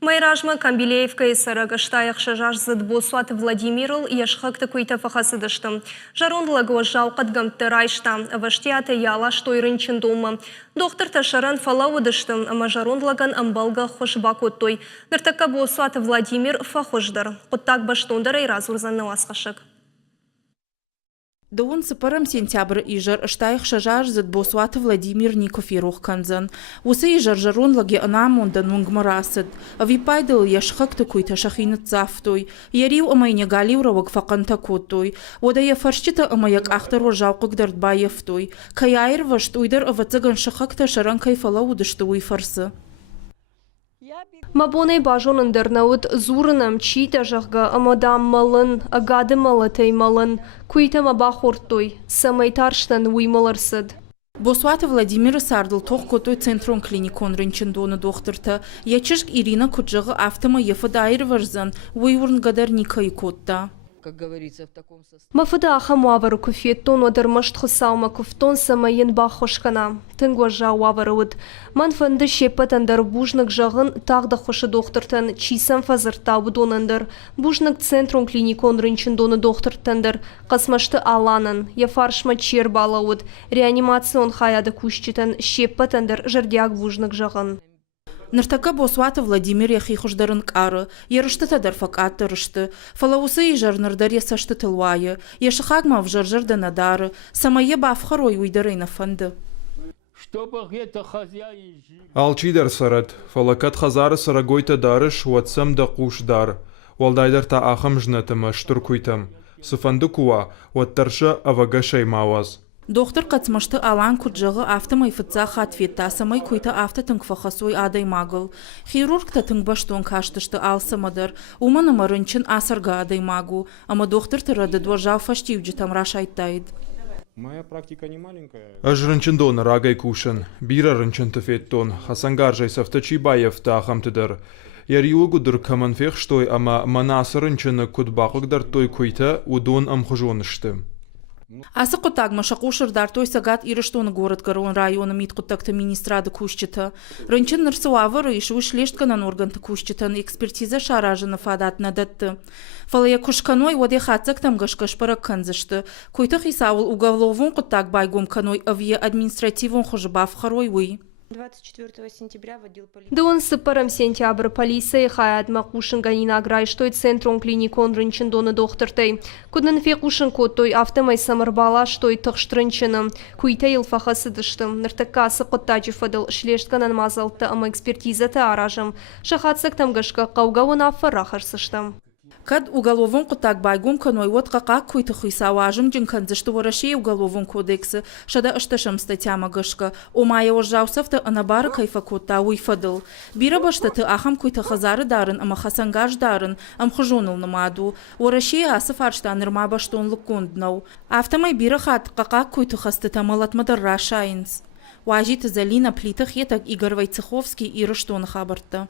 Майражма Камбилеевка и Сарагыштаях шажаш задбосуат Владимирл ешхакты куйта фахасыдыштым. Жарон лаго жауқат гамты райшта, ваштиаты яла штой рынчин дома. Доктор ташаран фалауыдыштым, ама жарон лаган амбалга хошбак оттой. Ныртака босуат Владимир фахождар. Құттак баштондар айразурзан науасқашык. Доон сыпарам сентябрь ижар штайх шажар зад босуат Владимир Никофирух канзан. Усы ижар жарон лаги анамон да нунг марасад. Авипайдал яшхак такуйта шахинат зафтой. Ярив амайня галиуравак факанта коттой. Ода я фаршчита амаяк ахтаро жауқык дардбаевтой. Каяйр ваштуйдар авацаган шахакта шаран кайфалаудыштуй фарсы. Мабонай бажон ындырнауд зурынам чита жағға амадам малын, агады малатай малын, куйтам аба хортой, самайтарштан уймаларсыд. Босуата Владимир Сардыл тоқ котой центрон клиникон рынчындоны докторта. Ячышк Ирина Куджығы автома ефадайр варзан, уйвурн гадар никай котта. Как говорится, в таком состоянии. Мафада ахамуавару куфеттон одырмашт хысаума куфтон самайын бахошкана. Тынгуажа уаваруд. Манфанды шеппатандар бужнак жағын тағда хошы доктортан чисам фазырта будонандар. Бужнак центрон клиникон рынчындоны доктортандар. Қасмашты аланын. Яфаршма чер балауд. Реанимацион хаяды кушчитан шеппатандар жардяг бужнак жағын. Ныртака босуата Владимир яхихуждарын кары, ярышты тадарфак аттырышты, фалаусы ижар нырдар ясашты тылвайы, яшыхагма в жаржарда надары, самае бафхарой уйдарайна фанды. Алчидар сарат, фалакат хазары сарагойта дарыш, ватсам да куш дар, валдайдар та ахам жнатыма штуркуйтам, суфанды куа, ваттарша авага шаймаваз. Доктор кацмашты алан куджығы автомай фытсақ ответта, самай куйта автотынг фахасой адай магыл. Хирург та тынг баштон каштышты алсамадар, уманы марынчын асарга адай магу, ама доктор тырады дважав фаштивджи там рашайттайд. Моя практика не маленькая. Аж рынчындон рагай кушын, бира рынчын тыфеттон, хасангаржай сафтачи баев та ахамтыдар. Яриугу dur каман фехштой, ама манасы рынчыны кудбақыгдар той куйта удон амхужонышты. Асы құтаг машақушыр дартой сагат ирыштоны город гарон районы мит құттакты министрады кушчыты. Рынчын нырсуавы рыйшы ушлештканан органты кушчытын экспертиза шаражыны фадат надатты. Фалая кушканой воде хацак там гашкашпара канзышты. Куйты хисауыл уголовун құттак байгом каной авье административун хожбав харой уй. 24 сентября в отдел полиции. Дон сыпарам сентябрь полиция хаят макушин ганина аграй, что и центром клиникон рынчындоны доктортай. Куднан фекушин коттой автомай самарбала, что и тахштрынчыным. Куйтайл фахасыдыштым. Ныртакасы коттачи фадыл шлештканан мазалты, ама экспертизата аражым. Шахатсак там гашка каугавон аффарахарсыштым. Кад уголовун құттак байгум каной вот какак куйты хисауажым джинканзышты ворашей уголовун кодексы, шада ышташым статьяма гышка. Омая ожаусафты анабары кайфа котта уйфадыл. Бира баштаты ахам куйты хазары дарын, ама хасангаж дарын, ам хужоныл намаду. Ворашей асыф арштан нырма баштонлык конднау. Автомай бира хат какак куйты хасты тамалатмадар рашайынс. Важиты Залина плитах етак Игорь Войцеховский и Рыштон хабарта.